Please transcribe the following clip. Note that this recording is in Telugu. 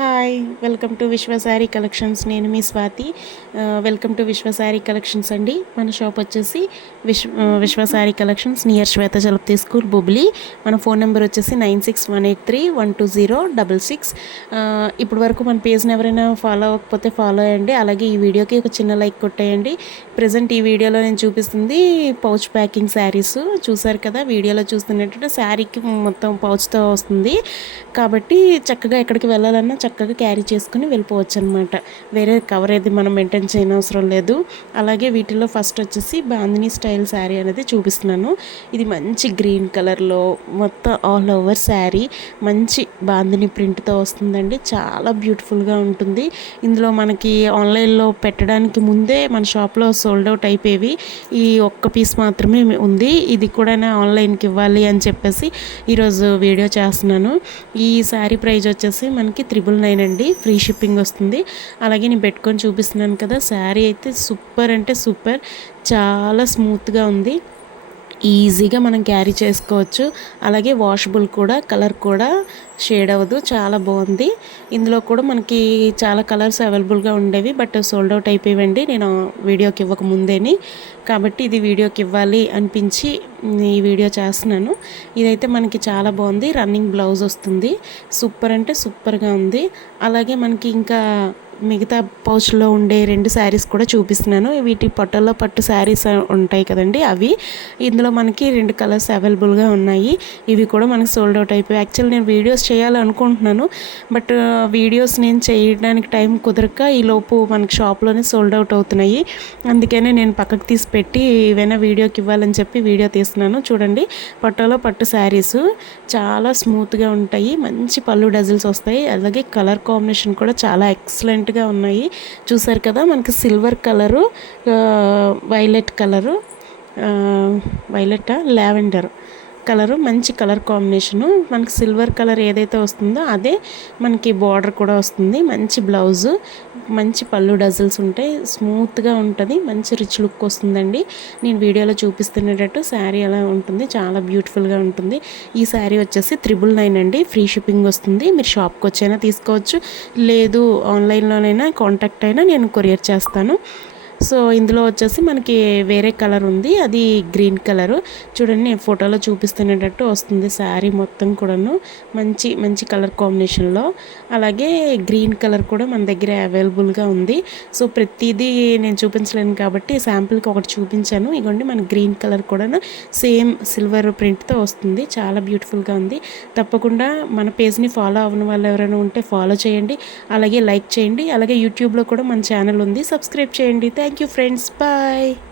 హాయ్ వెల్కమ్ టు విశ్వ శారీ కలెక్షన్స్. నేను మీ స్వాతి. వెల్కమ్ టు విశ్వ శారీ కలెక్షన్స్ అండి. మన షాప్ వచ్చేసి విశ్వ శారీ కలెక్షన్స్ నియర్ శ్వేత జలపతి స్కూల్ బుబ్లీ. మన ఫోన్ నెంబర్ వచ్చేసి 9618312066. ఇప్పుడు వరకు మన పేజ్ని ఎవరైనా ఫాలో అవ్వకపోతే ఫాలో అయ్యండి. అలాగే ఈ వీడియోకి ఒక చిన్న లైక్ కొట్టేయండి. ప్రజెంట్ ఈ వీడియోలో నేను చూపిస్తుంది పౌచ్ ప్యాకింగ్ శారీస్. చూసారు కదా, వీడియోలో చూస్తున్నట్టు శారీకి మొత్తం పౌచ్తో వస్తుంది కాబట్టి చక్కగా ఎక్కడికి వెళ్ళాలన్నా చక్కగా క్యారీ చేసుకుని వెళ్ళిపోవచ్చు అనమాట. వేరే కవర్ ఏది మనం మెయింటైన్ చేయని అవసరం లేదు. అలాగే వీటిలో ఫస్ట్ వచ్చేసి బాందినీ స్టైల్ శారీ అనేది చూపిస్తున్నాను. ఇది మంచి గ్రీన్ కలర్లో మొత్తం ఆల్ ఓవర్ శారీ మంచి బాందినీ ప్రింట్తో వస్తుందండి. చాలా బ్యూటిఫుల్గా ఉంటుంది. ఇందులో మనకి ఆన్లైన్లో పెట్టడానికి ముందే మన షాప్లో సోల్డ్ అవుట్ అయిపోయేవి. ఈ ఒక్క పీస్ మాత్రమే ఉంది. ఇది కూడా ఆన్లైన్కి ఇవ్వాలి అని చెప్పేసి ఈరోజు వీడియో చేస్తున్నాను. ఈ శారీ ప్రైస్ వచ్చేసి మనకి 999 అండి. ఫ్రీ షిప్పింగ్ వస్తుంది. అలాగే నేను పెట్టుకొని చూపిస్తున్నాను కదా, శారీ అయితే సూపర్ అంటే సూపర్, చాలా స్మూత్గా ఉంది. ఈజీగా మనం క్యారీ చేసుకోవచ్చు. అలాగే వాషబుల్ కూడా, కలర్ కూడా షేడ్ అవ్వదు. చాలా బాగుంది. ఇందులో కూడా మనకి చాలా కలర్స్ అవైలబుల్గా ఉండేవి, బట్ సోల్డ్ అవుట్ అయిపోయావండి నేను వీడియోకి ఇవ్వక ముందేని. కాబట్టి ఇది వీడియోకి ఇవ్వాలి అనిపించి ఈ వీడియో చేస్తున్నాను. ఇదైతే మనకి చాలా బాగుంది. రన్నింగ్ బ్లౌజ్ వస్తుంది. సూపర్ అంటే సూపర్గా ఉంది. అలాగే మనకి ఇంకా మిగతా పౌచ్లో ఉండే 2 శారీస్ కూడా చూపిస్తున్నాను. వీటి పొట్టల్లో పట్టు శారీస్ ఉంటాయి కదండి, అవి. ఇందులో మనకి 2 కలర్స్ అవైలబుల్గా ఉన్నాయి. ఇవి కూడా మనకి సోల్డ్ అవుట్ అయిపోయాయి. యాక్చువల్లీ నేను వీడియోస్ చేయాలనుకుంటున్నాను, బట్ వీడియోస్ నేను చేయడానికి టైం కుదరక ఈలోపు మనకి షాప్లోనే సోల్డ్ అవుట్ అవుతున్నాయి. అందుకనే నేను పక్కకు తీసి పెట్టి ఏవైనా వీడియోకి ఇవ్వాలని చెప్పి వీడియో తీస్తున్నాను. చూడండి, పొట్టలో పట్టు శారీస్ చాలా స్మూత్గా ఉంటాయి. మంచి పళ్ళు డజిల్స్ వస్తాయి. అలాగే కలర్ కాంబినేషన్ కూడా చాలా ఎక్సలెంట్గా ఉన్నాయి. చూసారు కదా, మనకి silver colour, violet colour, lavender colour, మంచి కలర్ కాంబినేషను. మనకి సిల్వర్ కలర్ ఏదైతే వస్తుందో అదే మనకి బార్డర్ కూడా వస్తుంది. మంచి బ్లౌజు, మంచి పళ్ళు డజల్స్ ఉంటాయి. స్మూత్గా ఉంటుంది. మంచి రిచ్ లుక్ వస్తుందండి. నేను వీడియోలో చూపిస్తున్నట్టు శారీ అలా ఉంటుంది. చాలా బ్యూటిఫుల్గా ఉంటుంది. ఈ శారీ వచ్చేసి 999 అండి. ఫ్రీ షిప్పింగ్ వస్తుంది. మీరు షాప్కి వచ్చైనా తీసుకోవచ్చు, లేదు ఆన్లైన్లోనైనా కాంటాక్ట్ అయినా నేను కొరియర్ చేస్తాను. సో ఇందులో వచ్చేసి మనకి వేరే కలర్ ఉంది, అది గ్రీన్ కలరు. చూడండి, నేను ఫోటోలో చూపిస్తున్నట్టు వస్తుంది శారీ మొత్తం కూడాను. మంచి మంచి కలర్ కాంబినేషన్లో. అలాగే గ్రీన్ కలర్ కూడా మన దగ్గర అవైలబుల్గా ఉంది. సో ప్రతిదీ నేను చూపించలేను కాబట్టి శాంపుల్కి ఒకటి చూపించాను. ఇగోండి, మన గ్రీన్ కలర్ కూడా సేమ్ సిల్వర్ ప్రింట్తో వస్తుంది. చాలా బ్యూటిఫుల్గా ఉంది. తప్పకుండా మన పేజ్ని ఫాలో అవ్వని వాళ్ళు ఎవరైనా ఉంటే ఫాలో చేయండి. అలాగే లైక్ చేయండి. అలాగే యూట్యూబ్లో కూడా మన ఛానల్ ఉంది, సబ్స్క్రైబ్ చేయండి. Thank you friends. Bye.